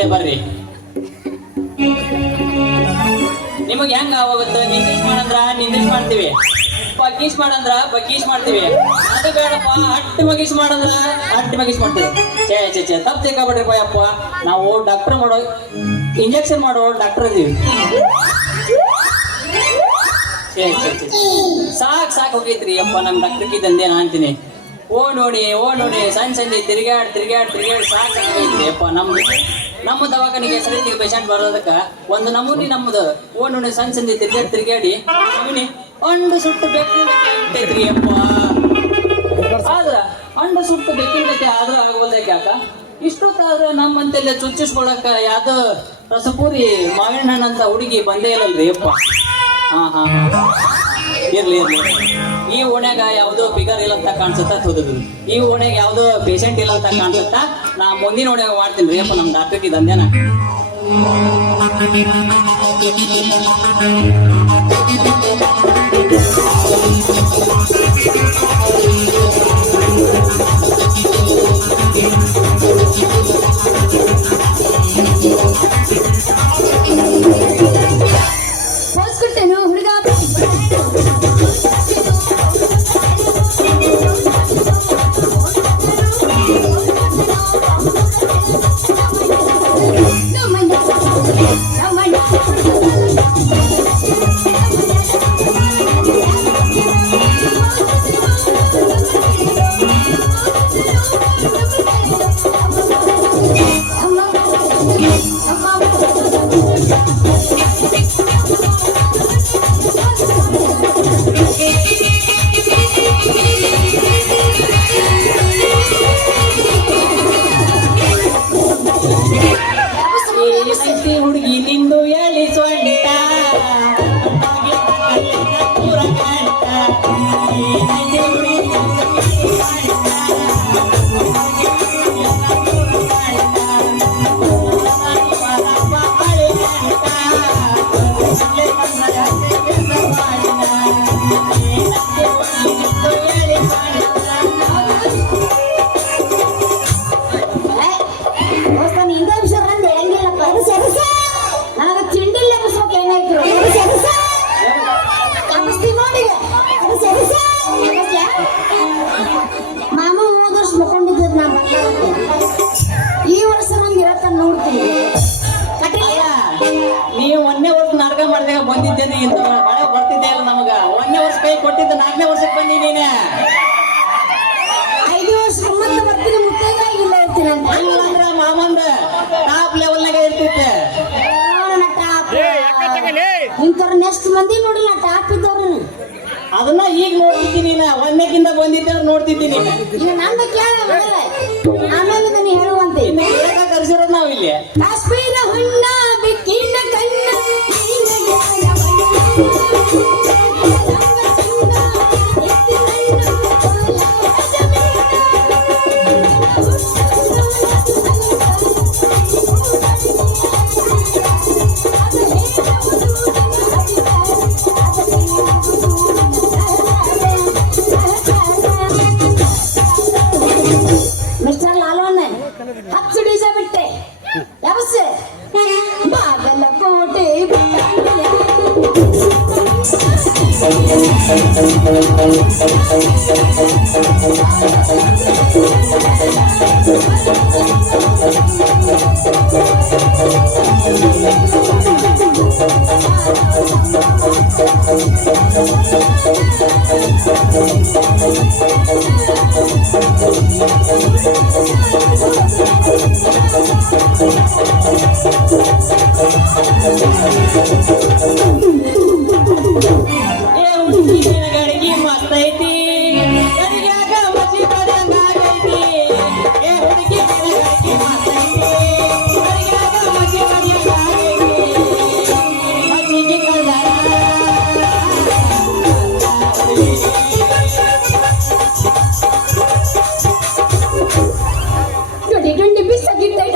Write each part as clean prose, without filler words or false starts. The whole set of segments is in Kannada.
ಕಡೆ ಬರ್ರಿ. ನಿಮಗೆ ಹೆಂಗ ಆಗೋಗುತ್ತೆ? ನಿಂದಿಸ್ ಮಾಡಂದ್ರ ನಿಂದಿಸ್ ಮಾಡ್ತೀವಿ, ಬಗ್ಗೀಸ್ ಮಾಡಂದ್ರ ಬಗ್ಗೀಸ್ ಮಾಡ್ತೀವಿ. ಅದು ಬೇಡಪ್ಪ, ಅಟ್ಟು ಮಗೀಸ್ ಮಾಡಂದ್ರ ಅಟ್ಟು ಮಗೀಸ್ ಮಾಡ್ತೀವಿ. ಛೇ ತಪ್ಪು ತಿಳ್ಕೊಬೇಡ್ರಿಪ್ಪ ಯಪ್ಪ. ನಾವು ಡಾಕ್ಟರ್ ಮಾಡೋ ಇಂಜೆಕ್ಷನ್ ಮಾಡೋ ಡಾಕ್ಟರ್ ಇದೀವಿ. ಸಾಕು ಹೋಗೈತ್ರಿ ಅಪ್ಪ. ನಮ್ ಡಾಕ್ಟರ್ಗೆ ದಂಧೆ ನಾ ಅಂತೀನಿ. ಓ ನೋಡಿ ಸಣ್ಣ ಸಂಜೆ ತಿರ್ಗಾಡಿ ಸಾಕಾಗೈತ್ರಿ ಅಪ್ಪ. ನಮ್ಮ ದವಾಖಾನಿಗೆ ಸರಿತಿಗೆ ಪೇಷಂಟ್ ಬರೋದಕ್ಕ ಒಂದು ನಮೂನಿ ನಮ್ಮದು. ಓ ನೋಡಿ ಸಣ್ಣ ಸಂಜೆ ತಿರ್ಗಾಡಿ ನಮೂನಿ ಅಂಡು ಸುಟ್ಟು ಬೆಕ್ಕೈತ್ರಿ ಅಪ್ಪ. ಆದ್ರ ಅಂಡು ಸುಟ್ಟು ಬೆಕ್ಕಿಂದೈತಿ ಆದ್ರೂ ಆಗಬಲ್ದಕ್ಕೆ ಯಾಕ ಇಷ್ಟೊತ್ತಾದ್ರೆ ನಮ್ಮಂತೆಲ್ಲ ಚುಚ್ಚಿಸ್ಕೊಳಕ ಯಾವ್ದು ರಸಪೂರಿ ಮಾವಿನ ಹಣ್ಣಂತ ಹುಡುಗಿ ಬಂದೇ ಇಲ್ಲಲ್ರಿ ಅಪ್ಪ. ಹಾ ಇರ್ಲಿ ಈ ಓಣ್ಯಾಗ ಯಾವ್ದೋ ಫಿಗರ್ ಇಲ್ಲ ಅಂತ ಕಾಣಿಸುತ್ತ ಹೋದದು. ಈ ಓಣ್ಯಾಗ ಯಾವ್ದೋ ಪೇಷಂಟ್ ಇಲ್ಲ ಅಂತ ಕಾಣಿಸುತ್ತ. ನಾ ಮುಂದಿನ ಓಣ್ಯಾಗ ಮಾಡ್ತೀನಿ ರೀ ಅಪ್ಪ ನಮ್ ಡಾಕ್ಟರ್ಗೆ ದಂಧೆನ. ಹುಡುಗಿ ನಿಂದು ಎಳಿ ಸೊಂಟ ಮಾಮ ಹೋದ ವರ್ಷ ಮುಕೊಂಡಿದ್ದ ನಾ ಈ ವರ್ಷ ನಂಗೆ ಹೇಳ್ತಾನೆ ನೋಡ್ತೀನಿ. ನೀವು 1ನೇ ವರ್ಷ ನಾಟಕ ಮಾಡಿದಾಗ ಬಂದಿದ್ದೇನೆ, ಇಂಥ ಮಳೆ ಬರ್ತಿದ್ದೆ ಇಲ್ಲ ನಮಗ. 1ನೇ ವರ್ಷ ಕೈ ಕೊಟ್ಟಿದ್ದ 4ನೇ ವರ್ಷಕ್ಕೆ ಬಂದಿ ನೀನೆ. 5 ವರ್ಷ ಮತ್ತೆ ಬರ್ತೀನಿ ಮುತ್ತೈದ ಇಲ್ಲ ಇರ್ತೀನಿ ಅಂತ ಅಂದ್ರೆ ಮಾಮಂದ ಟಾಪ್ ಲೆವೆಲ್ನಾಗ ಇರ್ತಿತ್ತೆ. ಇಂಥವ್ರು ನೆಕ್ಸ್ಟ್ ಮಂದಿ ನೋಡಿಲ್ಲ ಟಾಪ್ ಇದ್ದವ್ರು. ಅದನ್ನ ಈಗ ನೋಡ್ತಿದ್ದೀನಿ. 1ನೇಕಿಂತ ಬಂದಿದ್ದೆ ನೋಡ್ತಿದ್ದೀನಿ. ಈಗ ನಂದು ಕೇಳ ಆಮೇಲೆ ನಾನು ಹೇಳುವಂತೆ ಕರ್ಸಿರೋದು ನಾವು ಇಲ್ಲಿ. ಕಾಶ್ಮೀರ ಹುಣ್ಣ ಬೆಕ್ಕಿನ ಕಣ್ಣ ಮಿಸ್ಟರ್ ಲಾಲೋನ್ ಹತ್ತು ಡೀಸ ಬಿಟ್ಟೆ ಯಾವಸ್ ಬಾಗಲಕೋಟೆ ಗಡಿಗೆ ಮಸ್ತ್ ಐತಿ, ಗಡಿಗ್ಯಾಗ ಮಸಿ ಬರಂಗ ಆಗೈತಿ. ಏ ಹುಡುಗಿ ಗಡಿಗೆ ಮಸ್ತ್ ಐತಿ, ಗಡಿಗ್ಯಾಗ ಮಸಿ ಬರಂಗ ಆಗೈತಿ. ಮಸಿಗೆ ಕಳ್ದಾರ 2020 ಬಿಸಾಗಿದ್ದೆ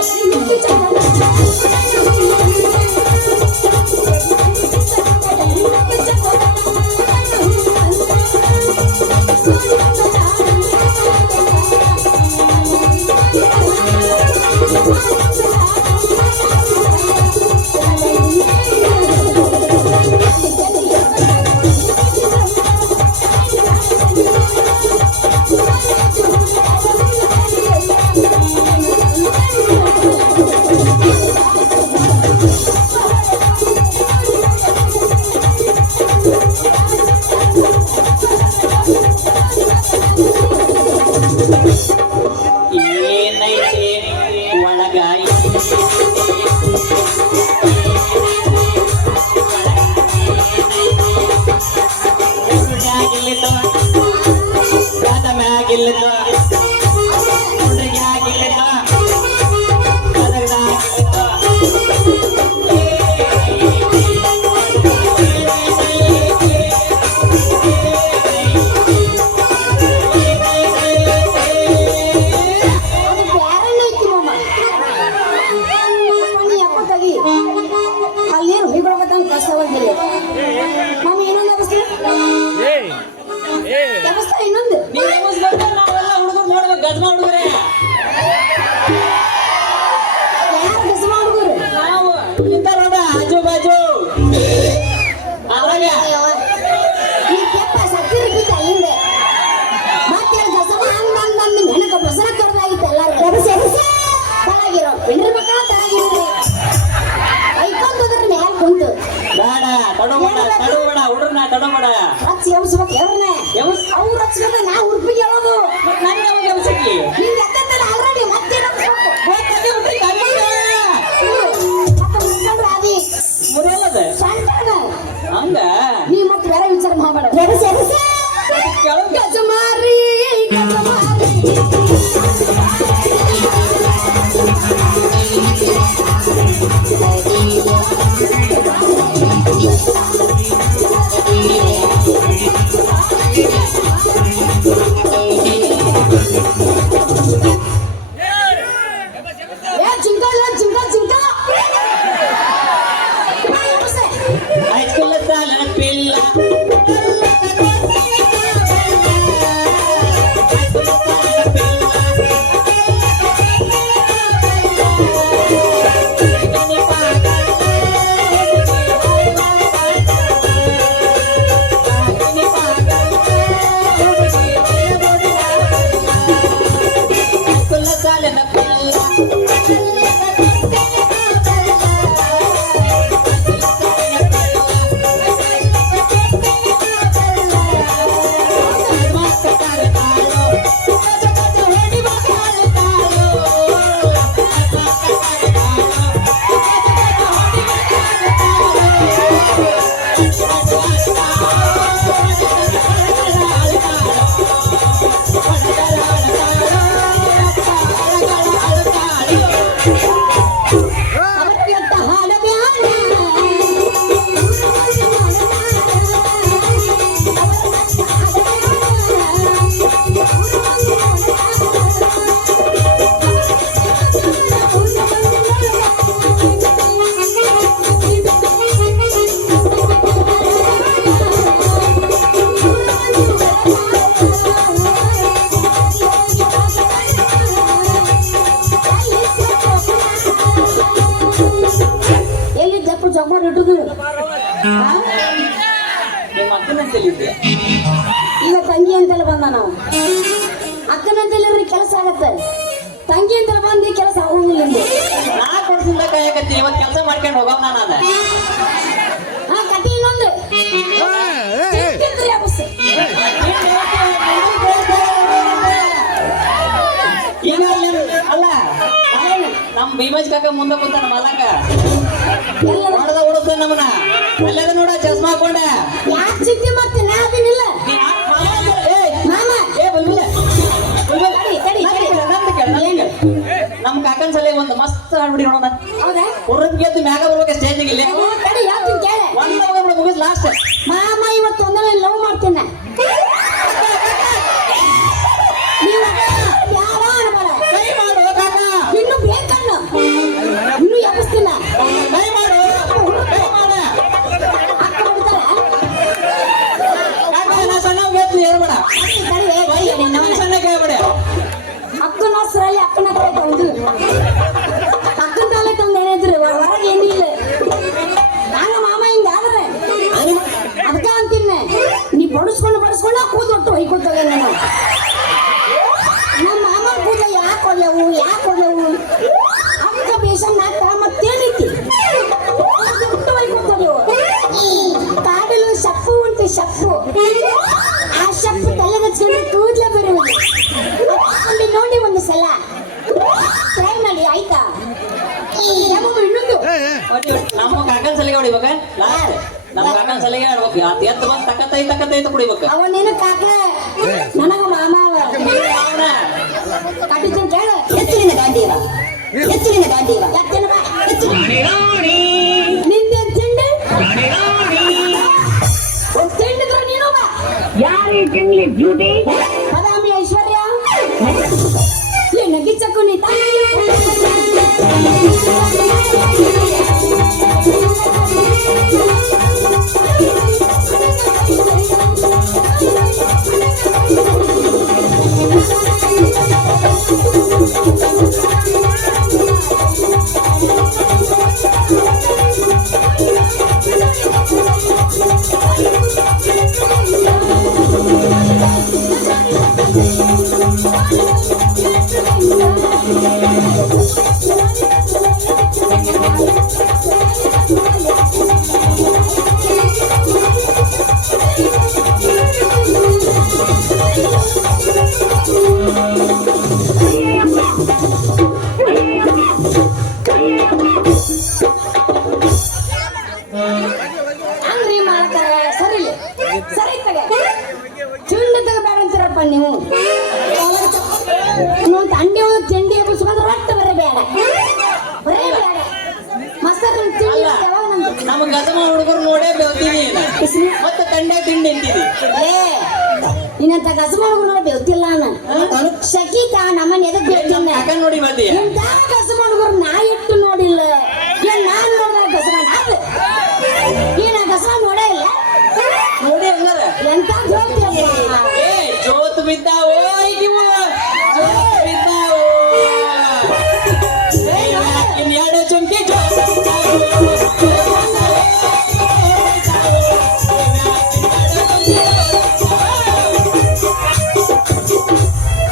ತಡೋಬೇಡ ಹುಡುಗ್ರನ್ನ ತಡೋಬೇಡ. ರಚ್ ಎಬ್ಸ್ಬೇಕು ಎವ್ರನ್ನ ಅವ್ರು ರಚ್ಕೊಂಡ್ರೆ ನಾ ಉರ್ಪಿಗೆ ಹೇಳೋದು ನನ್ನ ಯಾವಾಗ ಎಬ್ಸಕ್ಕಿ? ನಿಂಗೆ ಎತ್ತಲ್ಲ ಆಲ್ರೆಡಿ ಮತ್ತೆ ಮುರಿಯಲ್ಲದ ಹಂಗ ನೀ ಮತ್ತೆ ಬೇರೆ ವಿಚಾರ ಮಾಡಬೇಡ ಗಜಮಾರಿ ಹೈಸ್ಕೂಲ್ ನೆನಪಿಲ್ಲ ನಿಮ್ಮ ಅಕ್ಕನಂತಲ್ಲಿದ್ದೆ ಈಗ ತಂಗಿ ಅಂತೆಲ್ಲ ಬಂದ ನಾವು ಅಕ್ಕನಂತೆಲ್ಲ ಕೆಲಸ ಆಗತ್ತೆ ತಂಗಿ ಅಂತ ಬಂದು ಕೆಲಸ ಆಗೋದಿಲ್ಲ ನಾ ಕೊಡ್ಸಿಂದ ಕಾಯಕತ್ತೀನಿ ಇವತ್ತು ಕೆಲಸ ಮಾಡ್ಕೊಂಡು ಹೋಗೋ ನಾನು ಹಾ ಕತಿ ಇನ್ನೊಂದು ಈಗ ಅಲ್ಲ ನಮ್ ಭೀಮಜ್ ಕಾಕ ಮುಂದೆ ಕೂತಾನ ಮಲಕ ಹೊಡೆದ ಹೊಡುತ್ತೆ ನಮ್ಮನ್ನ ಅಲ್ಲದ ನೋಡ ಚಸ್ಮಾ ಹಾಕೊಂಡ ಯಾಕೆ ಚಿಂತೆ ಮತ್ತೆ ನಾ ಅದೇನಿಲ್ಲ ನಮ್ ಕಾಕನ್ ಸಲ ಒಂದು ಮಸ್ತ್ ಹಾಡ್ಬಿಡಿ ನೋಡೋಣ ಹೌದಾ ಹುಡುಗ ಗೆದ್ದು ಮ್ಯಾಗ ಬರ್ಬೇಕು ಸ್ಟೇಜಿಗೆ ಇಲ್ಲಿ ಒಂದು ಮುಗಿಸ್ ಲಾಸ್ಟ್ ಮಾಮ ಇವತ್ತು ಒಂದನೇ ಲವ್ ಮಾಡ್ತೇನೆ ಇನ್ನು ಬೇಕಣ್ಣ ಇನ್ನು ಎಬ್ಬಿಸ್ತಿಲ್ಲ ಅಕ್ಕನ ಹೆಸರಲ್ಲಿ ಅಕ್ಕನ ಕಡೆ ತಂದು ಅಕ್ಕನ ತಲೆ ತಂದು ಏನಿದ್ರು ಹೊರಗೆ ಏನಿಲ್ಲ ನಾನು ಮಾಮ ಹಿಂಗ ಆದ್ರೆ ಅದಕ್ಕ ಅಂತೀನಿ ನೀ ಬಡಿಸ್ಕೊಂಡು ಕೂದೊಟ್ಟು ಹೊಯ್ಕೊಳ್ತವೆ ನಾನು ನಮ್ಮ ಮಾಮ ಕೂದಲ ಯಾಕೆ ಹೊಡ್ಲೆವು ಅಕ್ಕ ಬೇಷನ್ ನಾಕ ಮತ್ತೇನೈತಿ ಬಿಟ್ಟು ಹೊಯ್ಕೊಳ್ತವೆವು ಕಾಡಲು ಸಪ್ಪು ಉಂಟು ಸಪ್ಪು ಆ ಸಪ್ಪು ತಲೆಗಚ್ಕೊಂಡು ಕೂದಲ ಬರುವುದು ಅಲ್ಲಿ ನೋಡಿ ಒಂದು ಸಲ ಟ್ರೈ ಮಾಡಿ ಆಯ್ತಾ ಇನ್ನೊಂದು ನಮ್ಮ ಕಾಕನ್ ಸಲಿಗೆ ಹೊಡಿಬೇಕ ಲಾಸ್ಟ್ ನಮ್ಮ ಕಾಕನ್ ಸಲಿಗೆ ಆಡ್ಬೇಕು ಎತ್ತು ಬಂದು ತಕ್ಕತ್ತೈತ ಕುಡಿಬೇಕು ಅವನೇನು ಕಾಕ ನನಗ ಮಾಮ ಕಟ್ಟಿದ್ದೀನಿ ಕೇಳ ಎತ್ತಿನ ಗಾಂಧೀವ ಎತ್ತಿನ ಬಾ ನಿಂದೇನ್ ತಿಂಡಿ ತಿಂಡಿದ್ರು ನೀನು ಬಾ ಯಾರು ತಿಂಗ್ಳಿ ಬ್ಯೂಟಿ ಬದಾಮಿ ಐಶ್ವರ್ಯ ನಗಿಚ್ಚಕ್ಕು ನೀ ಸರಿ ತಗ ಚುಂಡ ತಗಬೇಡ ಅಂತೀರಪ್ಪ ನೀವು ಇನ್ನೊಂದು ತಂಡಿ ಒಂದು ತಿಂಡಿ ಎಬ್ಬಿಸ್ಕೊಂಡು ರೊಟ್ಟ ಬರೀ ಬೇಡ ಬರೀ ಬೇಡ ಮಸ್ತ್ ತಿಂಡಿ ಅಲ್ಲ. ಯಾವಾಗ ನಮ್ದು ನಮ್ ಗಜಮ ಹುಡುಗರು ನೋಡೇ ಬೆಳ್ತೀನಿ ಮತ್ತೆ ತಂಡೆ ತಿಂಡಿ ಅಂತೀವಿ ಏ ಇನ್ನಂತ ಕಸ ಮಾಡ್ಕೊಂಡು ಬೆಳ್ತಿಲ್ಲ ನಾನು ಶಕೀತ ನಮ್ಮನ್ನ ಎದಕ್ ಬೆಳ್ತೀನಿ ಯಾಕ ನೋಡಿ ಬಂದಿ ಎಂತ ಕಸ ಹುಡುಗರು ನಾ ಇಟ್ಟು ನೋಡಿಲ್ಲ ಏನ್ ನಾನ್ ನೋಡಿದ ಕಸ ಅದು ಏನ ಕಸ ನೋಡೇ ಇಲ್ಲ ನೋಡಿ ಹಂಗಾರ ಎಂತ ಹೋಗ್ತೀಯಪ್ಪ ಏ ಜೋತ್ ಬಿದ್ದಾವೋ ಇಗಿವು ಜೋತ್ ಬಿದ್ದಾವೋ ಎರಡು ಚುಂಕಿ ಜೋತ್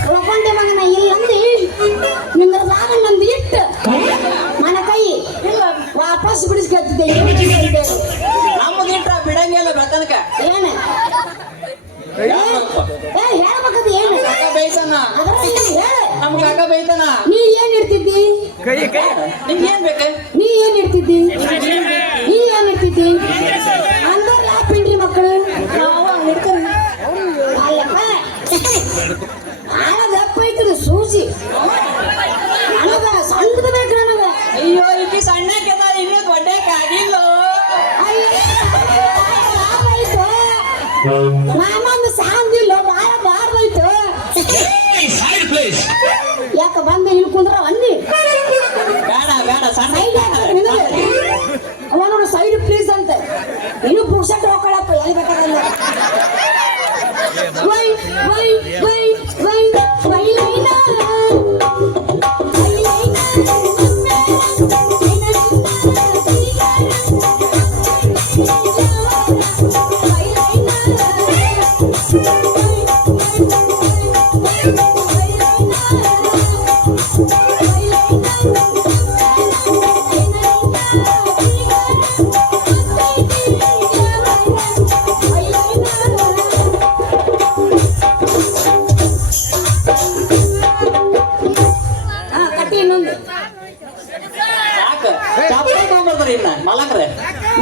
ಉಳ್ಕೊಂಡೆ ಮಗನ ಇಲ್ಲಂದು ನಿಂದ್ರದಾಗ ನಂದು ಇಟ್ಟು ಮನ ಕೈ ವಾಪಸ್ ಬಿಡಿಸ್ಕೊಳ್ತಿದ್ದೆ ನಮ್ದು ಇಟ್ರ ಬಿಡಂಗಿಲ್ಲ ಬೆಳತನಕ ಏನ ಹೇಳ್ಬೇಕದು ಏನು ಕಾಕ ಬೇಯ್ತಾನ ಅದ್ರಲ್ಲಿ ಹೇಳ ನಮ್ ಕಾಕ ಬೇಯ್ತಾನ ನೀ ಏನ್ ಇಡ್ತಿದ್ದಿ ನಿಮ್ಗೆ ಏನ್ ಬೇಕು ನೀ ಏನ್ ಇಡ್ತಿದ್ದಿ ನೀ ಏನ್ ಇಡ್ತಿದ್ದಿ ಅಂದ್ರ ಯಾವ ಪಿಂಡ್ರಿ ಮಕ್ಕಳು ಅಲ್ಲಪ್ಪ ಆಳ ದಪ್ಪ ಐತದ ಸೂಜಿ ನನಗ ಸಣ್ಣದ ಬೇಕು ನನಗ ಅಯ್ಯೋ ಇಲ್ಲಿ ಸಣ್ಣಕ್ಕೆದ ಇನ್ನೂ ದೊಡ್ಡಕ್ಕಾಗಿಲ್ಲ ನಾನೊಂದು ಸಾಂದಿಲ್ಲ ಬಾಳ ಬಾರ್ದೈತು ಯಾಕ ಬಂದ ಇಲ್ಲಿ ಕುಂದ್ರ ಅನ್ನಿ ಬೇಡ ಬೇಡ ಸಣ್ಣ ಅವನೋಡು ಸೈಡ್ ಪ್ಲೀಸ್ ಅಂತ ಇನ್ನು ಪುರುಷಟ್ ಹೋಗ್ಕೊಳಪ್ಪ ಎಲ್ಲಿ ಬೇಕಾಗಲ್ಲ ವೈ ವೈ ವೈ ವೈ ವೈ ಲೈನಾ ಕಟ್ಟಿ ಇನ್ನೊಂದು ಸಾಕು ಚಾಪೆ ತಗೊಂಡ್ಬರ್ತಾರೆ ಇನ್ನ ಮಲಕ್ರೆ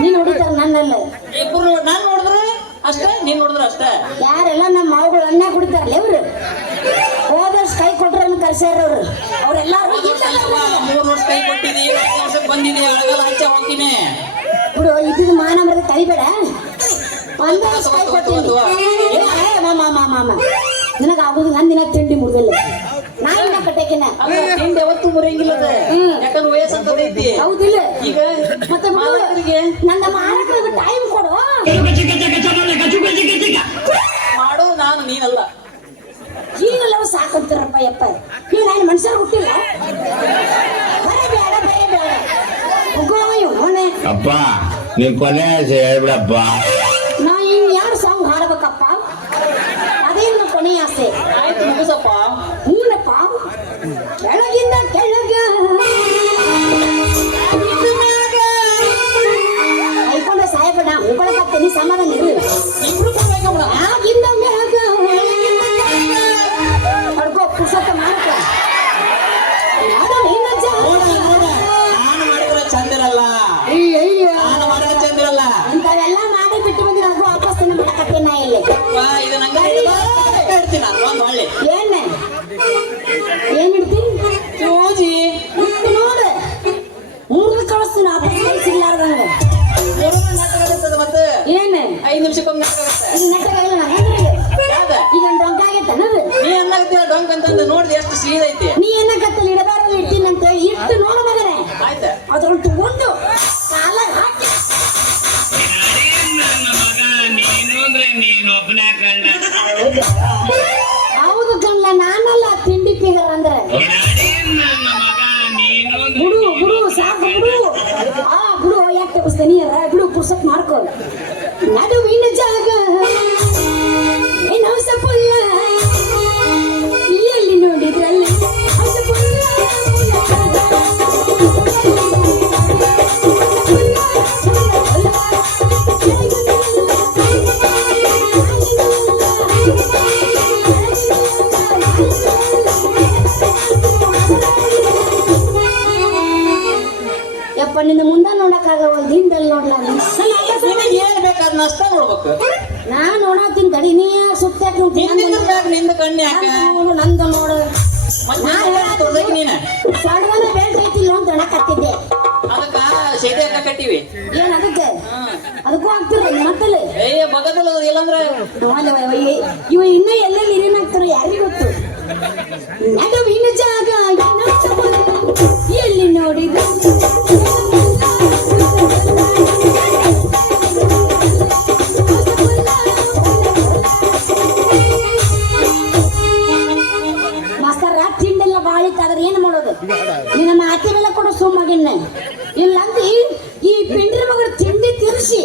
ನೀನ್ ಹೊಡಿತಾರ ನನ್ನಲ್ಲ ಇಬ್ರು ನಾನ್ ನೋಡಿದ್ರೆ ಅಷ್ಟೇ ನೀನ್ ನೋಡಿದ್ರೆ ಅಷ್ಟೇ ಯಾರೆಲ್ಲ ನಮ್ಮ ಮಾವುಗಳು ಅನ್ನ ಕುಡಿತಾರಲ್ಲ ಇವ್ರು ಹೋದರ್ಸ್ ಕೈ ಕೊಟ್ರ ಕರ್ಸ್ಯಾರ ಅವ್ರು ಅವ್ರೆಲ್ಲಾರು ಮೂರ್ ವರ್ಷ ಕೈ ಕೊಟ್ಟಿದಿ 4 ವರ್ಷಕ್ಕೆ ಬಂದಿದಿ ಅಳಗಲ್ಲ ಹಚ್ಚ ಹೋಗ್ತೀನಿ ಬಿಡು ಇದ್ದಿದ್ದು ಮಾನ ಮರದ ಕರಿಬೇಡ ಒಂದ್ ವರ್ಷ ಕೈ ಕೊಟ್ಟಿನಿ ಮಾಮ ನಿನಗ ಆಗುದು ನನ್ ದಿನ ತಿಂಡಿ ಮುಗ್ದಿಲ್ಲ ನಾಯಿನ ಕಟ್ಟಕಿನ ಅಲ್ಲ ತಿಂಡಿ ಯಾವತ್ತು ಮುರಿಯಂಗಿಲ್ಲ ಅದು. ಯಾಕಂದ್ರೆ ವಯಸ್ಸಂತದ ಐತಿ ಹೌದಿಲ್ಲ ಈಗ ಮತ್ತೆ ಮಾಲಕರಿಗೆ ನನ್ನ ಮಾಲಕರಿಗೆ ಟೈಮ್ ಕೊಡು ಮಾಡೋ ನಾನು ನೀನಲ್ಲ ಈಗಲೂ ಸಾಕಂತಾರಪ್ಪ ಯಪ್ಪ ನೀವು ನಾನು ಮನುಷ್ಯರು ಹುಟ್ಟಿಲ್ಲ ಬರೇ ಬೇಡ ಬರೇ ಬೇಡ ಹೋಗೋಯು ಮೊನ್ನೆ ಅಪ್ಪ ನೀನ್ ಕೊನೆ ಹೇಳ್ಬಿಡಪ್ಪ ನಾ ಇನ್ ಎರಡು ಸಾಂಗ್ ಹಾಡಬೇಕಪ್ಪ ಅದೇ ನನ್ನ ಕೊನೆಯ ಆಸೆ ಆಯ್ತು ಮುಗಿಸಪ್ಪ ಹೂನಪ್ಪ ಕೆಳಗಿಂದ ಕೆಳಗ ಐಕೊಂಡ ಸಾಯಬೇಡ ಉಳ್ಕೊಳಕತ್ತೀನಿ ಸಮಾಧಾನ ಇರು ಇಬ್ರು ಕೊಡ್ಬೇಕಮ್ಮ ಆಗಿಂದ ಮ್ಯಾಗ ಹೊಡ್ಕೋ ಪುಸ್ತಕ ಮಾಡ್ಕ ನೋಡ ನೋಡ ನಾನು ಮಾಡಿದ್ರೆ ಚಂದಿರಲ್ಲ ನಾನು ಮಾಡಿದ್ರೆ ಚಂದಿರಲ್ಲ ಇಂಥವೆಲ್ಲ ಮಾಡಿ ಬಿಟ್ಟು ಬಂದು ನನಗೂ ವಾಪಸ್ ತಂದು ಬಿಡಕತ್ತೀನಿ ನಾ ಇಲ್ಲಿ ಇದು ನಂಗೆ ಹೇಳ್ತೀನಿ ನಾನು ಒಂದು ಒಳ್ಳೆ ಏನ್ ಇಡ್ತೀನಿ ಜೋಜಿ ನೋಡು ಮೂರು ಕಳಿಸ್ತೀನಿ ವಾಪಸ್ ಕಳಿಸಿರ್ಲಾರ್ದಂಗ ಮತ್ತೆ ಏನ್ 5 ನಿಮಿಷಕ್ಕೊಮ್ಮೆ ನಾಟಕ ಇದು ನೆಟ್ಟಗಾಗಿಲ್ಲ ನನಗೆ ಯಾವ್ದ ಈಗ ಡೊಂಕ ಆಗೈತೆ ಅನ್ನೋದು ನೀ ಅನ್ನಾಗ್ತೀರ ಡೊಂಕ್ ಅಂತಂದು ನೋಡಿದ್ರೆ ಎಷ್ಟು ಸೀದ ಐತಿ ನೀ ಏನಕ್ಕತ್ತಲ್ಲಿ ಇಡಬಾರ್ದು ಇಡ್ತೀನಿ ಅಂತ ಇಟ್ಟು ನೋಡು ಮಗನೇ ಆಯ್ತಾ ಅದ್ರಲ್ಲಿ ತಗೊಂಡು ಕಾಲ ಹಾಕಿ ಹೌದು ಕಣ್ಲ ನಾನಲ್ಲ ತಿಂಡಿ ಫಿಗರ್ ಅಂದ್ರೆ ಬಿಡು ಬಿಡು ಸಾಕು ಬಿಡು ಬಿಡು ಯಾಕೆ ತಪ್ಪಿಸ್ತಾನಿ ಬಿಡು ಪುಸ್ತಕ ಮಾಡ್ಕೊ ನಡುವಿನ ಜಾಗ ಏನು ಹೊಸಪುಲ್ಲ ಎಲ್ಲಿ ನೋಡಿದ್ರಲ್ಲಿ ಹೊಸಪುಲ್ಲ ಯಪ್ಪ ನಿನ್ನ ಮುಂದೆ ನೋಡಕ್ಕಾಗ ಒಂದು ಹಿಂದಲ್ಲಿ ನೋಡ್ಲ ನಿನಗೆ ಏನ್ ಬೇಕಾದ ನಷ್ಟ ನೋಡ್ಬೇಕು ನಾ ನೋಡತ್ತೀನಿ ತಡಿ ನೀ ಸುತ್ತಾಕ ಹಿಂದಿನ ಮ್ಯಾಗ ನಿಂದ ಕಣ್ಣು ಯಾಕ ನೋಡು ನಂದು ನೋಡು ನೀನ ಸಡಗನ ಬೆಲ್ಟ್ ಐತಿಲ್ಲ ಅಂತ ಹೇಳಕತ್ತಿದ್ದೆ ಅದಕ್ಕ ಸೇದೆ ಹಾಕ ಕಟ್ಟಿವಿ ಏನ್ ಅದಕ್ಕೆ ಅದಕ್ಕೂ ಆಗ್ತಿರ ಮತ್ತಲ್ಲಿ ಬಗದಲ್ಲ ಇಲ್ಲಂದ್ರೆ ಇವ ಇನ್ನ ಎಲ್ಲೆಲ್ಲಿ ಏನೇನಾಗ್ತಾರ ಯಾರಿಗೂ ಗೊತ್ತು ನಡುವಿನ ಜಾಗ ಎಲ್ಲಿ ನೋಡಿದ ಮಾಸ್ತರ ತಿಂಡೆಲ್ಲ ಬಾಳಿತಾದ್ರೆ ಏನ್ ಮಾಡೋದು ನಿನ್ನ ಮಾತಿ ಮೇಲೆ ಕೂಡ ಸುಮ್ಮಾಗಿನ್ನೆ ಇಲ್ಲಂದ್ರೆ ಈ ಪಿಂಡ್ರಿ ಮಗಳು ತಿಂಡಿ ತಿರ್ಸಿ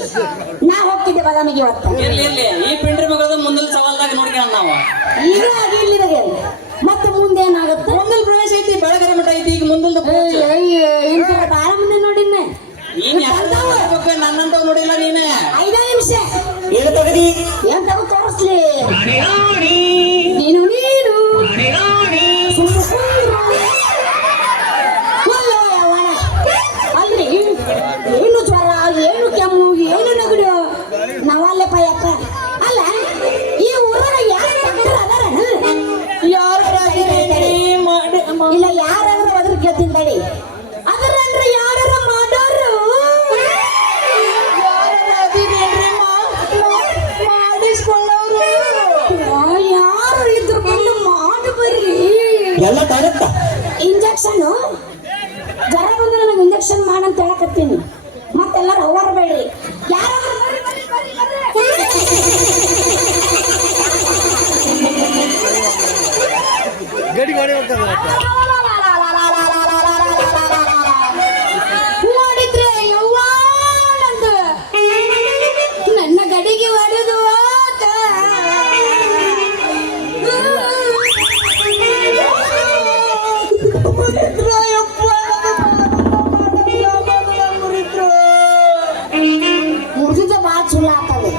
ನಾ ಹೋಗ್ತಿದ್ದೆ ಬಾದಾಮಿಗೆ ಇವತ್ತ ಇಲ್ಲಿ ಈ ಪಿಂಡ್ರಿ ಮಗಳದ ಮುಂದಿನ ಸವಾಲ್ದಾಗ ನೋಡ್ಕೊಳ್ಳೋಣ ನಾವು ಈಗ ಆಗಿಲ್ಲಿದಾಗೆ ಮತ್ತೆ ಮುಂದೆ ಏನಾಗುತ್ತೆ ಮುಂದಲ್ ಪ್ರವೇಶ ಐತಿ ಬೆಳಗರ ಮಠ ಐತಿ ಈಗ ಮುಂದಲ್ದ ಬಾಳ ಮುಂದೆ ನೋಡಿನ್ನೆ ನೀನ್ ನನ್ನಂತ ನೋಡಿಲ್ಲ ನೀನ 5 ನಿಮಿಷ ಏನ್ ತಗೋ ತೋರಿಸ್ಲಿ ನೀನು ಅಲ್ರಿ ಏನು ಜ್ವರ ಏನು ಕೆಮ್ಮು ಏನು ನಗಡು ನಾವಲ್ಲೇ ಪಯ್ಯಪ್ಪ ಅಲ್ಲ ಈ ಊರಾಗ ಯಾರು ಡಾಕ್ಟರ್ ಅದಾರ ಇಲ್ಲ ಯಾರಾದ್ರೂ ಅದ್ರ ಕೇಳ್ತೀನಿ ತಡಿ ಅದರಂದ್ರೆ ಯಾರು ಮಾಡೋರು ಯಾರು ಇದ್ರ ಬಂದು ಮಾಡಿ ಬರ್ರಿ ಎಲ್ಲ ಕರೆಕ್ಟ ಇಂಜೆಕ್ಷನ್ ಜ್ವರ ಬಂದ್ರೆ ನನಗೆ ಇಂಜೆಕ್ಷನ್ ಮಾಡಂತ ಹೇಳಕತ್ತೀನಿ ಮತ್ತೆಲ್ಲರೂ ಹೋಗಬೇಡ್ರಿ ಯಾರಾದ್ರೂ ಗಡಿ ಗಾಡಿ ಹೋಗ್ತದೆ ಮಾಡಿದ್ರೆ ಯವ್ವ ನಂದು ನನ್ನ ಗಡಿಗೆ ಹೊಡೆದು ಮುರಿದ ಬಾಳ ಚುಲ್ಲ ಆಗ್ತದೆ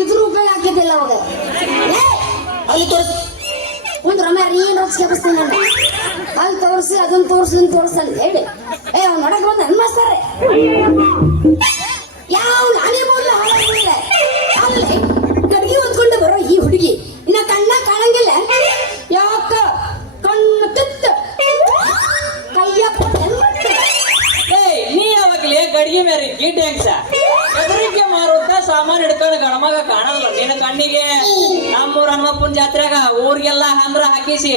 ಇದ್ರ ಉಪಯೋಗ ಹಾಕಿದ್ದಿಲ್ಲ ಅವಾಗ ಅಲ್ಲಿ ತೋರಿಸ್ ಒಂದು ರಮ್ಯಾರ ಏನ್ ರಚಿಸ್ತೀನಿ ನಾನು ಅಲ್ಲಿ ತೋರಿಸಿ ಅದನ್ನ ತೋರಿಸಿ ಅಂತ ಹೇಳಿ ಅವ್ನು ನೋಡಕ್ ಬಂದ ಅನ್ಮಸ್ತಾರೆ ಯಾವ ನಾನಿರ್ಬೋಲ್ಲ ಹಾಳಾಗಿಲ್ಲ ಅಲ್ಲಿ ಗಡಿಗೆ ಹೊಂದ್ಕೊಂಡು ಬರೋ ಈ ಹುಡುಗಿ ಇನ್ನ ಕಣ್ಣ ಕಾಣಂಗಿಲ್ಲ ಯಾಕ ಕಣ್ಣು ತಿತ್ತ ಕೈಯ ನೀ ಯಾವಾಗಲೇ ಗಡಿಗೆ ಮೇರೆ ಗಿಡ್ ಹೆಂಗ್ಸ ಎದುರಿಗೆ ಮಾರುತ್ತ ಸಾಮಾನು ಹಿಡ್ಕೊಂಡು ಗಣಮಗ ಕಾಣಲ್ಲ ನಿನ್ನ ಕಣ್ಣಿಗೆ ನಮ್ಮೂರ ಹನುಮಪ್ಪನ ಜಾತ್ರೆಗ ಊರಿಗೆಲ್ಲ ಹಂದ್ರ ಹಾಕಿಸಿ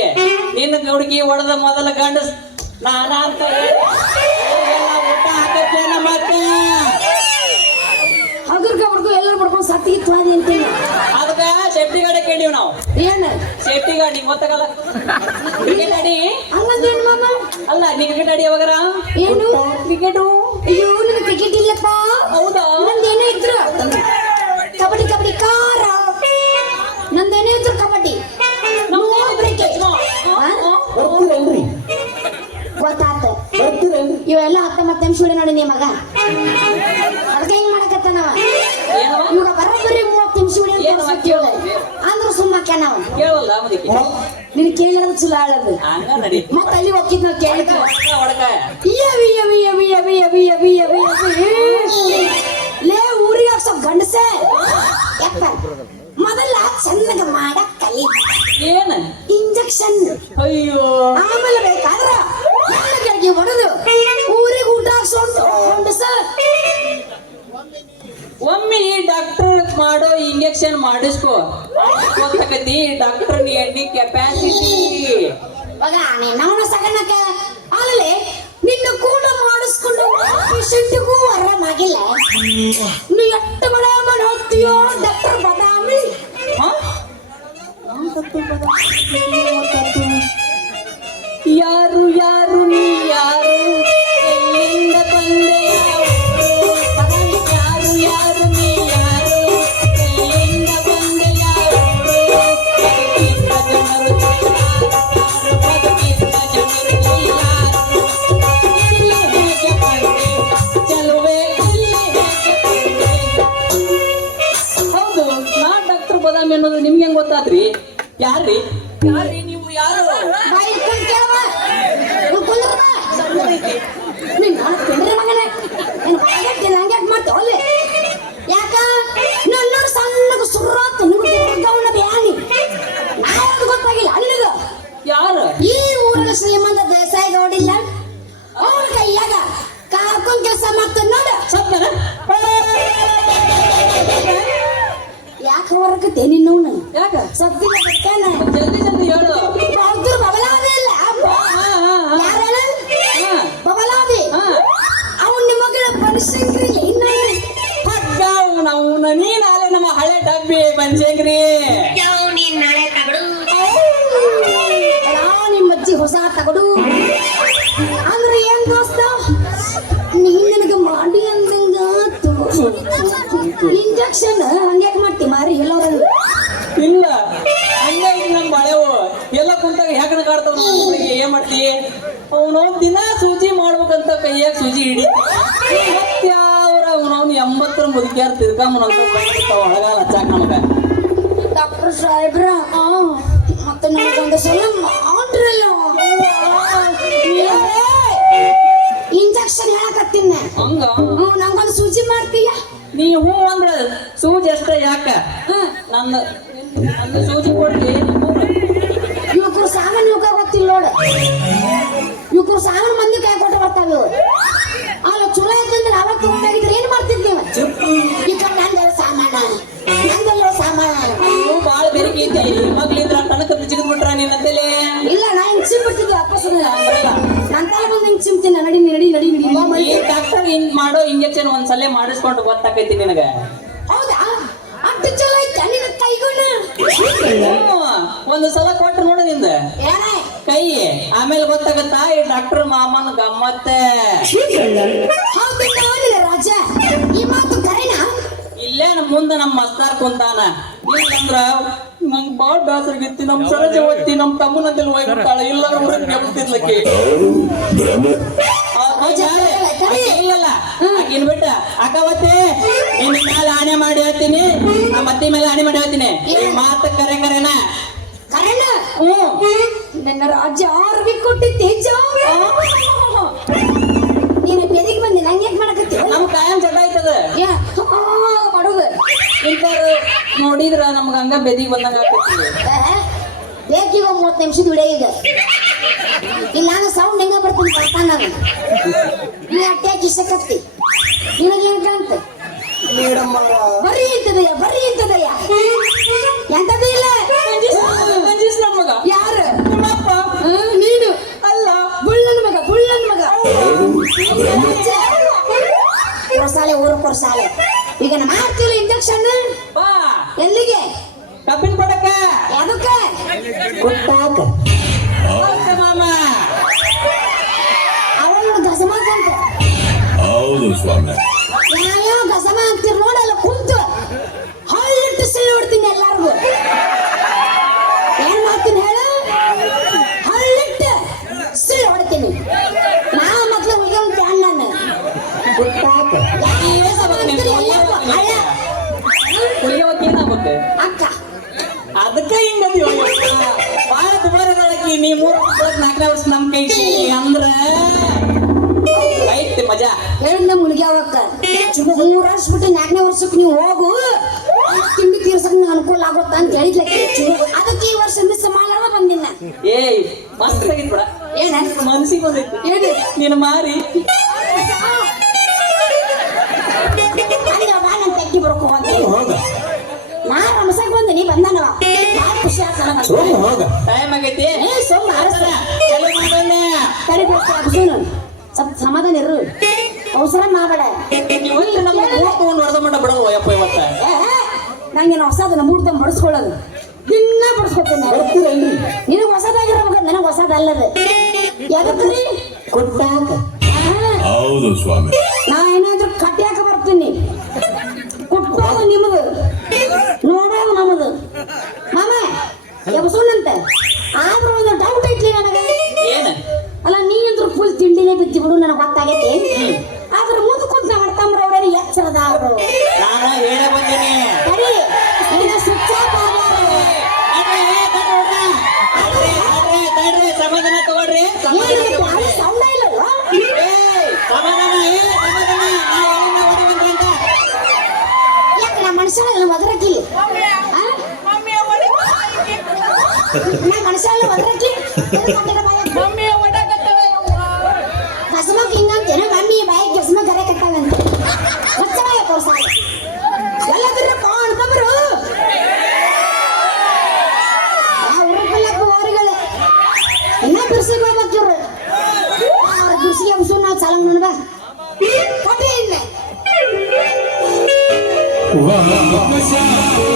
ನಿನ್ನ ಹುಡುಗಿ ಹೊಡೆದ ಮೊದಲ ಗಂಡ ನಾನ ಅಂತ ಹೇಳಿ ಊರಿಗೆಲ್ಲ ಊಟ ಹಾಕತ್ತೇನ ಮತ್ತೆ ಹಗರ್ಗವರ್ಗು ಎಲ್ಲರೂ ಮಾಡ್ಕೊಂಡು ಸತ್ತಿಗಿತ್ತು ಅಂತೀನಿ ಅದಕ್ಕ ಸೇಫ್ಟಿ ಗಾಡಿ ಕೇಳಿವ್ ನಾವು ಏನು ಸೇಫ್ಟಿ ಗಾಡಿ ಗೊತ್ತಾಗಲ್ಲ ಕ್ರಿಕೆಟ್ ಗಾಡಿ ಹಂಗಂದೇನು ಮಾಮ ಅಲ್ಲ ನೀ ಕ್ರಿಕೆಟ್ ಗಾಡಿ ಯಾವಾಗರ ಏನು ಕ್ರಿಕೆಟು ಅಯ್ಯೋ ನನಗೆ ಕ್ರಿಕೆಟ್ ಇಲ್ಲಪ್ಪ ಹೌದಾ ನಂದೇನೇ ಇದ್ರು ಕಬಡ್ಡಿ ಕಾರ ನಂದೇನೇ ಇದ್ರು ಕಬಡ್ಡಿ ಗೊತ್ತಾತ ಇವೆಲ್ಲ 19 ನಿಮಿಷ ನೋಡಿ ನೀ ಮಗ ಅದಕ್ಕೆ ಹೆಂಗ್ ಮಾಡಕತ್ತ ನಾವ ಇವಾಗ ಬರೋಬ್ಬರಿ 30 ನಿಮಿಷ ಅಂದ್ರ ಸುಮ್ಮಕ್ಕೆ ನಾವು ಕೇಳಲ್ಲ ಮುದುಕಿ ನೀನ್ ಕೇಳಿದ್ರೆ ಚಲೋ ಆಳದು ಹಂಗ ನಡಿ ಮತ್ತ ಅಲ್ಲಿ ಹೋಗಿದ್ ನಾವು ಕೇಳಿದ್ವಿ ಹೊಡಕ ಲೇ ಊರಿಗೆ ಸ್ವಲ್ಪ ಗಂಡಸೆ ಯಪ್ಪ ಮೊದಲ ಚೆನ್ನಾಗ ಮಾಡಕ್ ಕಲಿ ಏನ ಇಂಜೆಕ್ಷನ್ ಅಯ್ಯೋ ಆಮೇಲೆ ಬೇಕಾದ್ರ ಕೆಳಗೆ ಹೊಡೆದು ಊರಿಗೆ ಊಟ ಹಾಕ್ಸೋಂತ ಗಂಡಸ ಒಮ್ಮೆ ಈ ಡಾಕ್ಟರ್ ಮಾಡೋ ಇಂಜೆಕ್ಷನ್ ಮಾಡಿಸ್ಕೋ ಗೊತ್ತಾಗತಿ ಡಾಕ್ಟರ್ ಎಣ್ಣಿ ಕೆಪಾಸಿಟಿ ಮಗ ನಿನ್ನವನ ಸಗಣಕ ಆಮೇಲೆ ನಿನ್ನ ಕೂಡ ಮಾಡಿಸ್ಕೊಂಡು ಪೇಷಂಟ್ಗೂ ಆರಾಮಾಗಿಲ್ಲ ನೀ ಎಷ್ಟು ಮಳೆ ಮಾಡಿ ಹೋಗ್ತೀಯೋ ಡಾಕ್ಟರ್ ಬದಾಮಿ ಯಾರು ಯಾರು ನೀ ಯಾರು ಎಲ್ಲಿಂದ ಬಂದೆ ಯಾರು ಯಾರು ನೀ ಯಾರು ಎಲ್ಲಿಂದ ಬಂದೆ ಯಾರು ಹೌದು ನಾ ಡಾಕ್ಟರ್ ಬದಾಮಿ ಅನ್ನೋದು ನಿಮ್ಗೆ ಹೆಂಗ್ ಗೊತ್ತಾದ್ರಿ ಯಾರ್ರಿ ಯಾರ್ರಿ ನೀವು ಯಾರು ಬಾಯಿ ಇಟ್ಕೊಂಡು ಕೇಳವ ಕುಂದ್ರವ ನೀನ್ ನಾನು ತಿಂದ್ರೆ ಮಗನೇ ನೀನು ಬಾಯಿಗೆ ಹಂಗ್ಯಾಕ್ ಮಾಡ್ತೇವೆ ಒಲ್ಲೆ ಯಾಕ ನನ್ನ ಸಣ್ಣಗ ಹೇಳಕತ್ತೆ ನಿನ್ನವನು ಯಾಕ ಸತ್ತಿನ ಬರ್ತೇನ ಜಲ್ದಿ ಜಲ್ದಿ ಹೇಳು. ಬಾಳ್ದ್ರು ಬಬಲಾದಿ ಇಲ್ಲ ಯಾರ ಬಬಲಾದಿ ಹಾ ಅವನ್ ನಿಮಗಳ ಬನಶಂಕರಿ ಇನ್ನೊಂದು ಹಗ್ಗ ಅವನ ನೀ ನಾಳೆ ನಮ್ಮ ಹಳೆ ಡಬ್ಬಿ ಬನ್ಸಂಗ್ರಿ. ನಿಮ್ಮ ಅಜ್ಜಿ ಹೊಸ ತಗಡು ಅಂದ್ರೆ ಏನ್ ದೋಸ್ತ ನೀನ್ ನನಗೆ ಮಾಡಿ ಅಂದಂಗ ಇಂಜೆಕ್ಷನ್ ಹಂಗ್ಯಾಕ್ ಮಾಡ್ತಿ ಮಾರಿ ಎಲ್ಲೋರ ಇಲ್ಲ ಹಂಗಾಗಿ ನಮ್ ಬಾಳೆವು ಎಲ್ಲ ಕುಂತಾಗ ಯಾಕನ ಕಾಡ್ತಾವ ಏನ್ ಮಾಡ್ತಿ ಅವನು ದಿನ ಸೂಜಿ ಮಾಡ್ಬೇಕಂತ ಕೈಯಾಗ ಸೂಜಿ ಹಿಡಿತಿ ಮತ್ಯಾವ್ರ ಅವನವ್ನು 80 ಮುದುಕ್ಯಾರ ತಿರ್ಕೊಂಬನಂತ ಒಳಗಾಲ ಹಚ್ಚಾಕ ನಮಗ. ಡಾಕ್ಟರ್ ಸಾಹೇಬ್ರ ಮತ್ತೆ ನನಗೊಂದು ಸಲ ಮಾಡ್ರಲ್ಲ ಇಂಜೆಕ್ಷನ್ ಹೇಳಕತ್ತೀನಿ ಹಂಗ ನಂಗೊಂದು ಸೂಜಿ ಮಾಡ್ತೀಯ ನೀ ಹೂ ಅಂದ್ರ ಸೂಜಿ ಅಷ್ಟ ಯಾಕ ನನ್ನ ನನ್ನ ಸೂಜಿ ಕೊಡ್ಲಿ. ಇವ್ರು ಸಾಮಾನು ಇವ್ಕ ಗೊತ್ತಿಲ್ಲ ನೋಡ ಇವ್ರು ಸಾಮಾನು ಮಂದಿ ಕೈ ಕೊಟ್ಟು ಬರ್ತಾವ ಇವ್ರು ಅಲ್ಲ ಚಲೋ ಐತಂದ್ರೆ ಅವಾಗ ತಗೊಂಡಾಗಿದ್ರೆ ಏನ್ ಮಾಡ್ತಿದ್ ನೀವು ಈ ಕಡೆ ನಂದೆಲ್ಲ ಸಾಮಾನ ನಂದೆಲ್ಲ ಸಾಮಾನ ನೀವು ಬಾಳ ಬೆರಕೆ ಐತಿ ಮಗ್ಲಿದ್ರ ತನಕ ಬಿಚ್ಚಿದ್ ಬಿಟ್ರ ನಿನ್ನಂತಲೇ ಇಲ್ಲ ನಾ ಹಿಂಗ್ ಚಿಂಬಿಟ್ಟಿದ್ದೆ ಅಪ್ಪಸ ನನ್ನ ತಲೆ ಬಂದು ಹಿಂಗ್ ಚಿಂಬ್ತೀನಿ ನಡಿ ನಡಿ ನಡಿ ನಡಿ ಈ ಡಾಕ್ಟರ್ ಹಿಂಗ್ ಮಾಡೋ ಇಂಜೆಕ್ಷನ್ ಒಂದ್ಸಲ ಮಾಡಿಸ್ಕೊಂಡು ಗೊತ್ತಾಕೈತಿ ನಿನಗ. ಹೌದಾ ಅಷ್ಟು ಚಲೋ ಐತೆ ನಿನ್ನ ಕೈಗುಣ ಒಂದು ಸಲ ಕೊಟ್ರು ನೋಡು ನಿಂದ ಏನೇ ಕೈ ಆಮೇಲೆ ಗೊತ್ತಾಗತ್ತಾ ಈ ಡಾಕ್ಟರ್ ಮಾಮನ ಗಮ್ಮತ್ತೆ. ಹೌದು ನೋಡಿದ ರಾಜ ಈ ಮಾತು ಕರೆನಾ ಇಲ್ಲೇ ಮುಂದೆ ನಮ್ಮ ಮಸ್ತಾರ್ ಕುಂತಾನ ಇಲ್ಲಂದ್ರ ನಂಗ್ ಬಾಳ್ ಬೇಸರಗಿತ್ತಿ ನಮ್ ಸರಜ ಓದ್ತಿ ನಮ್ ತಮ್ಮನಂತೆಲ್ಲ ಹೋಗ್ಬಿಟ್ಟಾಳ ಇಲ್ಲಾರ ಊರಿಗೆ ನೆಬತ್ತಿರ್ಲಕ್ಕೆ ಇಲ್ಲಲ್ಲ ಆಕಿನ್ ಬಿಟ್ಟ ಅಕ್ಕವತ್ತೆ ನಿನ್ ಮೇಲೆ ಆಣೆ ಮಾಡಿ ಹೇಳ್ತೀನಿ ನಮ್ಮ ಅತ್ತಿ ಮೇಲೆ ಆಣೆ ಮಾಡಿ ಹೇಳ್ತೀನಿ ಮಾತು ಕರೆನಾ ಕರೆನ ಹ್ಞೂ ನನ್ನ ರಾಜ್ಯ ಆರ್ವಿ ಕೊಟ್ಟಿ ತೇಜ ನೀನು ಬೆದಿಗೆ ಬಂದಿ ನಂಗೆ ಯಾಕೆ ಮಾಡಕತ್ತಿ ನಮ್ ಕಾಯಂ ಚಟ ಆಯ್ತದ ಮಾಡುದು ಇಂಥವ್ರು ನೋಡಿದ್ರ ನಮ್ಗ ಹಂಗ ಬೆದಿಗೆ ಬಂದಂಗ ಆಗ್ತೈತಿ. ಬೇಕೀಗ 30 ನಿಮಿಷದ ವಿಡಿಯೋ ಈಗ ಇಲ್ಲ ನಾನು ಸೌಂಡ್ ಹೆಂಗ ಬರ್ತೀನಿ ಬರ್ತಾನ ನಾನು ನೀ ಅಟ್ಟೆ ಕಿಸಕತ್ತಿ ನಿನಗೇನ್ ಕಾಣ್ತ ಬರ್ರಿ ಇಂತದಯ್ಯ ಎಂತದ ಇಲ್ಲ ಮಂಜೀಸ್ ನಮ್ ಮಗ ಯಾರು ನಿಮ್ಮಪ್ಪ ನೀನು ಅಲ್ಲ ಬುಳ್ಳನ್ ಮಗ ಕೊರ್ಸಾಲೆ ಊರು ಕೊರ್ಸಾಲೆ ಈಗ ನಾ ಮಾಡ್ತೀವಿ ಇಂಜೆಕ್ಷನ್ ಬಾ ಎಲ್ಲಿಗೆ ಕಬ್ಬಿನ ಪಡಕ ಎದಕ್ಕೆ ಗುಟ್ಟಾಕ ಹೌದು ಮಾಮ ಅವಳು ಗಸಮಾಕ ಅಂತ ಹೌದು ಸ್ವಾಮಿ. ಯಾವ ಗಸಮ ಅಂತೀರ್ ನೋಡಲ್ಲ ಕುಂತು ಹಳ್ಳಿಟ್ಟು ಸಿಳ್ಳಿ ಹೊಡ್ತೀನಿ ಎಲ್ಲಾರ್ಗು ಏನ್ ಮಾಡ್ತೀನಿ ಹೇಳು ಹಳ್ಳಿಟ್ಟು ಸಿಳ್ಳಿ ಹೊಡ್ತೀನಿ ನಾ ಮೊದ್ಲು ಹೋಗ್ಯ ಅಣ್ಣನ ಗುಟ್ಟಾಕ ಏನಾಗುತ್ತೆ ಅಕ್ಕ ಅದಕ್ಕ ಹಿಂಗದಿ ಬಾಳ ದುಬಾರದಳಕಿ ನೀ 4ನೇ ವರ್ಷ ನಮ್ ಕೈ ಅಂದ್ರ ಐತಿ ಮಜಾ. ಹೇಳಿದ್ನ ಮುಳುಗ್ಯಾವಕ್ಕ 3 ವರ್ಷ ಬಿಟ್ಟು 4ನೇ ವರ್ಷಕ್ಕೆ ನೀವು ಹೋಗು ತಿಂಡಿ ತೀರ್ಸಕ್ ನಿಂಗೆ ಅನುಕೂಲ ಆಗುತ್ತ ಅಂತ ಹೇಳಿದ್ಲಕ್ಕೆ ಅದಕ್ಕೆ ಈ ವರ್ಷ ಮಿಸ್ ಮಾಡಾರ ಬಂದಿನ ಏಯ್ ಮಸ್ತ್ ಆಗಿತ್ ಬಿಡ ಏನ ಮನ್ಸಿಗೆ ಬಂದೈತಿ ಏನು ನೀನು ಮಾರಿ ನಾನು ತೆಗ್ಗಿ ಬರೋಕು ಬಂದೆ ನಾ ರಮಸಕ್ ಬಂದೆ ನೀ ಬಂದನವ ಭಾಳ ಖುಷಿ ಆಗ್ತಾನ ಟೈಮ್ ಆಗೈತಿ ಸೊಮ್ಮ ಚಲೋ ಮಾಡೋಣ ತಡಿಬೇಕು ಸ್ವಲ್ಪ ಸಮಾಧಾನ ಇರು ಅವಸರ ಮಾಡಬೇಡ ಇವತ್ತು ನಮ್ಮ ಮೂರ್ ತಗೊಂಡು ಹೊಡೆದ ಮಟ್ಟ ಬಿಡೋದು ಯಪ್ಪ ಇವತ್ತ ನಂಗೇನು ಹೊಸದನ್ನ ಮೂಡ್ತಂದು ಬಡಿಸ್ಕೊಳ್ಳೋದು ದಿನ ಬಡಿಸ್ಕೊತೇನೆ ನಿನಗೆ ಹೊಸದಾಗಿರ್ಬೇಕು ನನಗೆ ಹೊಸದಲ್ಲದ ಯಾಕಂದ್ರಿ ಕೊಟ್ಟಾಕ ಹೌದು ಸ್ವಾಮಿ. ನಾ ಏನಾದ್ರೂ ಕಟ್ಯಾಕ ಬರ್ತೀನಿ ಕೊಟ್ಟೋದು ನಿಮ್ಮದು ನೋಡೋದು ನಮ್ಮದು ಮಾಮ ಎಬಸೋಣಂತೆ ಆದ್ರೂ ಒಂದು ಡೌಟ್ ಐತ್ಲಿ ನನಗೆ ಏನ ಅಲ್ಲ ನೀ ಅಂದ್ರೂ ಫುಲ್ ತಿಂಡಿನೇ ಬಿತ್ತಿ ಬಿಡು ನನಗೆ ಗೊತ್ತಾಗೈತಿ ಆದ್ರೆ ಮುಂದೆ ಕೂತ್ ನಾ ಹೊಡ್ತಂಬ್ರ ಅವ್ರೇನು ಎಚ್ಚರದ ಅವರು ನಾನು ಹೇಳ ಬಂದೀನಿ ಸರಿ ಈಗ ಸ್ವಿಚ್ ಆಫ್ ಸಮಾಧಾನ ತಗೊಳ್ರಿ ಸೌಂಡ ಇಲ್ಲವಾ ಸಮಾಧಾನ ಯಾಕೆ ನಾ ಮನುಷ್ಯನ ಒದರಕ್ಕಿ ನಾ ಮನುಷ್ಯನ ಒದರಕ್ಕಿ ಕಸಮಕ್ ಹಿಂಗಂತೇನ ಮಮ್ಮಿ ಬಾಯಿ ಕಸಮ ಕರೆ ಕಟ್ಟಾಗಂತ ಎಲ್ಲದ್ರ ಕಾಣ್ತಬ್ರು ವಾಪಸಾಗು